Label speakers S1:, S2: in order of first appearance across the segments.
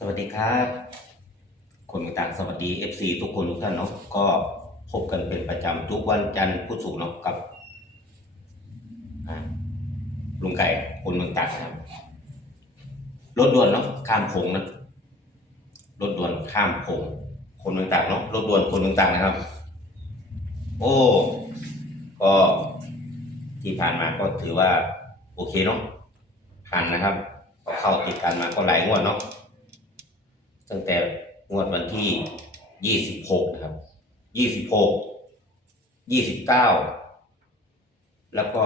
S1: สวัสดีครับคนต่างสวัสดี FC ทุกคนทุกท่านเนาะก็พบกันเป็นประจำทุกวันจันทร์พุธศุกร์เนาะกับลุงไก่คนเมืองตากนะครับรถด่วนเนาะข้ามโขงนะรถด่วนข้ามโขงคนเมืองตากเนาะรถด่วนคนเมืองตากนะครับ โอ้ก็ที่ผ่านมาก็ถือว่า โอเคเนาะผ่านนะครับ ก็เข้าติดกันมาก็หลายงวดเนาะ ตั้งแต่งวดวันที่26นะครับ26 29แล้วก็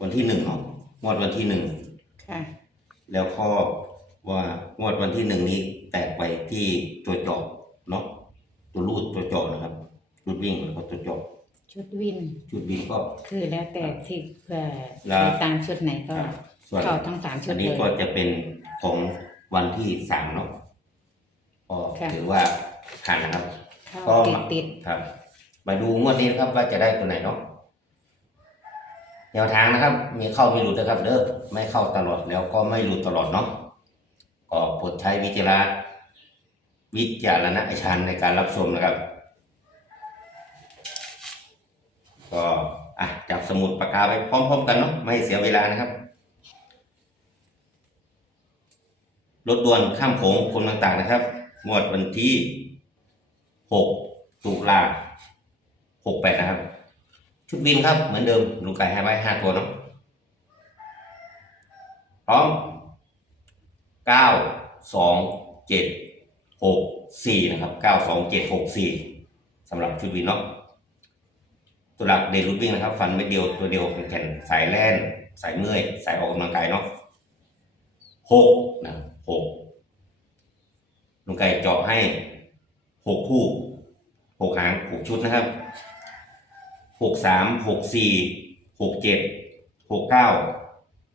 S1: วันที่หนึ่งเนาะงวดวันที่หนึ่ง
S2: ค่ะ
S1: แล้วก็ว่างวดวันที่หนึ่งนี้แตกไปที่ตัวเจาะเนาะตัวรูดตัวเจาะนะครับรูดวิ่งแล้วก็ตัวเจาะ
S2: ชุดวิน
S1: ชุดวิ่งก็
S2: คือแล้วแต่ที่เพื่อ
S1: แล้ว
S2: ติดตามชุดไหนก็
S1: ส่วน
S2: เข้าทั้งสามชุ
S1: อั
S2: ด
S1: น
S2: เล
S1: นี้
S2: ย
S1: ก็จะเป็นของวันที่สามเนาะ ก็
S2: ค่ะ
S1: ถือว่าผ่านนะครับ
S2: เข้า
S1: ก็
S2: ติดติด
S1: ครับ มาดูงวดนี้นะครับว่าจะได้ตัวไหนเนาะแนวทางนะครับ มีเข้าไม่หลุดนะครับ เด้อไม่เข้าตลอดแล้วก็ไม่หลุดตลอดเนาะก็โปรดใช้วิจารณวิจารณญาณในการรับชมนะครับ ก็อะจับสมุดปากกาไปพร้อมๆ กันเนาะไม่ให้เสียเวลานะครับ รถด่วนข้ามโขงคนต่างๆนะครับ งวดวันที่ 6 ตุลา68 นะครับ ชุดบินครับเหมือนเดิมลุงไก่ให้ไว้ห้าตัวเนาะพร้อม 9 2 7 6 4 นะครับ 9 2 7 6 4สำหรับชุดบินเนาะตัวหลักเดรูดวิ่งนะครับ ฟันไม่เดียวตัวเดียวแข็งสายแล่น สายเมื่อย สายออกกำลังกายเนาะหกนะหก ลุงไก่เจาะให้หกคู่หกหางหกชุดนะครับหกสามหกสี่หกเจ็ดหกเก้า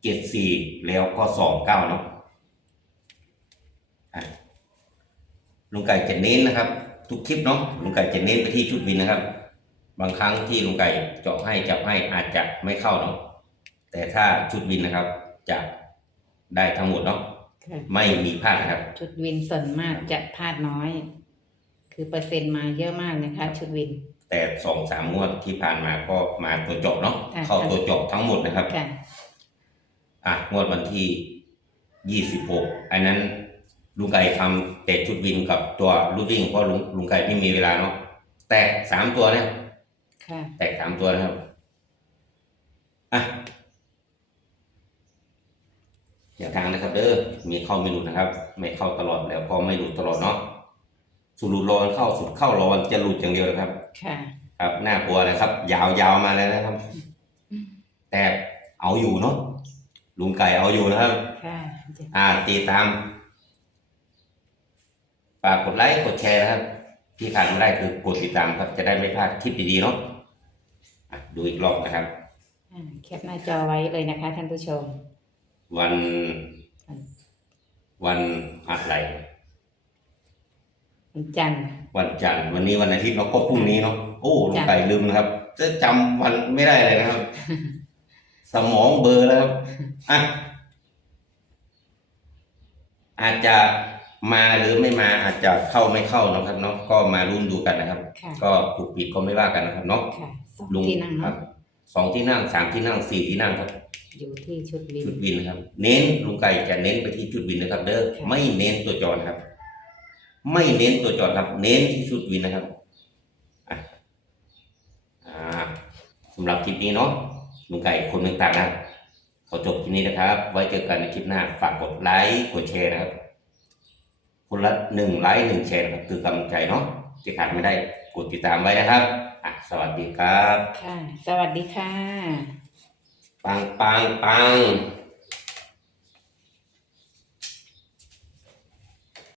S1: เจ็ดสี่แล้วก็สองเก้าเนาะลุงไก่จะเน้นนะครับ ทุกคลิปเนาะลุงไก่จะเน้นไปที่ชุดวินนะครับ บางครั้งที่ลุงไก่เจาะให้จับให้อาจจะไม่เข้าเนาะแต่ถ้าชุดวินนะครับจะได้ทั้งหมดเนาะ
S2: ค่ะ
S1: ไม่มีพลาดนะครับ
S2: ชุดวินส่วนมากจะพลาดน้อย คือเปอร์เซ็นต์มาเยอะมากนะคะ ชุดวิน
S1: แต่สองสามงวดที่ผ่านมาก็มาตัวเจบเนาะ
S2: ค่ะ
S1: เข้าตัวเจบทั้งหมดนะครับ
S2: ค่ะ
S1: อะงวดวันที่ยี่สิบหกอันนั้นลุงไก่ทำแต่ชุดวินกับตัวลูดวิ่งเพราะลุงลุงไก่ไม่มีเวลาเนาะแตกสามตัวเนี่ย
S2: ค่ะ
S1: แตกสามตัวนะครับ อะ อย่าทางนะครับเด้อมีเข้าไม่หลุดนะครับ ไม่เข้าตลอดแล้วก็ไม่หลุดตลอดเนาะสุดหลุดรอนเข้าสุดเข้ารอนจะหลุดอย่างเดียวนะครับ
S2: ค่ะ
S1: ครับน่ากลัวนะครับ ยาวๆมาเลยนะครับ แต่เอาอยู่เนาะลุงไก่เอาอยู่นะครับ
S2: ค่ะ
S1: อ่าติดตามฝากกดไลค์กดแชร์นะครับ ที่ขาดไม่ได้คือกดติดตามครับจะได้ไม่พลาดคลิปดีๆเนาะอะดูอีกรอบนะครับ
S2: อ่าแคปหน้าจอไว้เลยนะคะท่านผู้ชม
S1: วัน วันอะไร
S2: วันจันทร์
S1: วันจันทร์วันนี้วันอาทิตย์เนาะก็พรุ่งนี้เนาะโอ้ลุง
S2: จ้ะ
S1: ไก่ลืมนะครับ จะจำวันไม่ได้เลยนะครับ สมองเบลอร์แล้วครับอะอาจจะมาหรือไม่มาอาจจะเข้าไม่เข้านะครับเนาะก็มารุ่นดูกันนะครับ
S2: ค่ะ
S1: ก็ถูกปิดก็ไม่ว่ากันนะครับเนาะ
S2: ค่ะสอง
S1: ลุง
S2: ที่นั่ง
S1: ครั
S2: เนาะ
S1: บ สองที่นั่งสามที่นั่งสี่ที่นั่งครับ
S2: อยู่ที่ชุดวิน
S1: จุดวินนะครับ เน้นลุงไก่จะเน้นไปที่จุดวินนะครับ เด้อ
S2: ค่ะ
S1: ไม่เน้นตัวจรครับ ไม่เน้นตัวจรครับ เน้นที่จุดวินนะครับอะอ่าสำหรับคลิปนี้เนาะลุงไก่คนเมืองตากนะครับขอจบคลิปนี้นะครับ ไว้เจอกันในคลิปหน้าฝากกดไลค์กดแชร์นะครับ คนละหนึ่งไลค์หนึ่งแชร์นะครับคือกำลังใจเนาะที่ขาดไม่ได้กดติดตามไว้นะครับ อะสวัสดีครับ
S2: ค่ะ สวัสดีค่ะ
S1: ปังปังปัง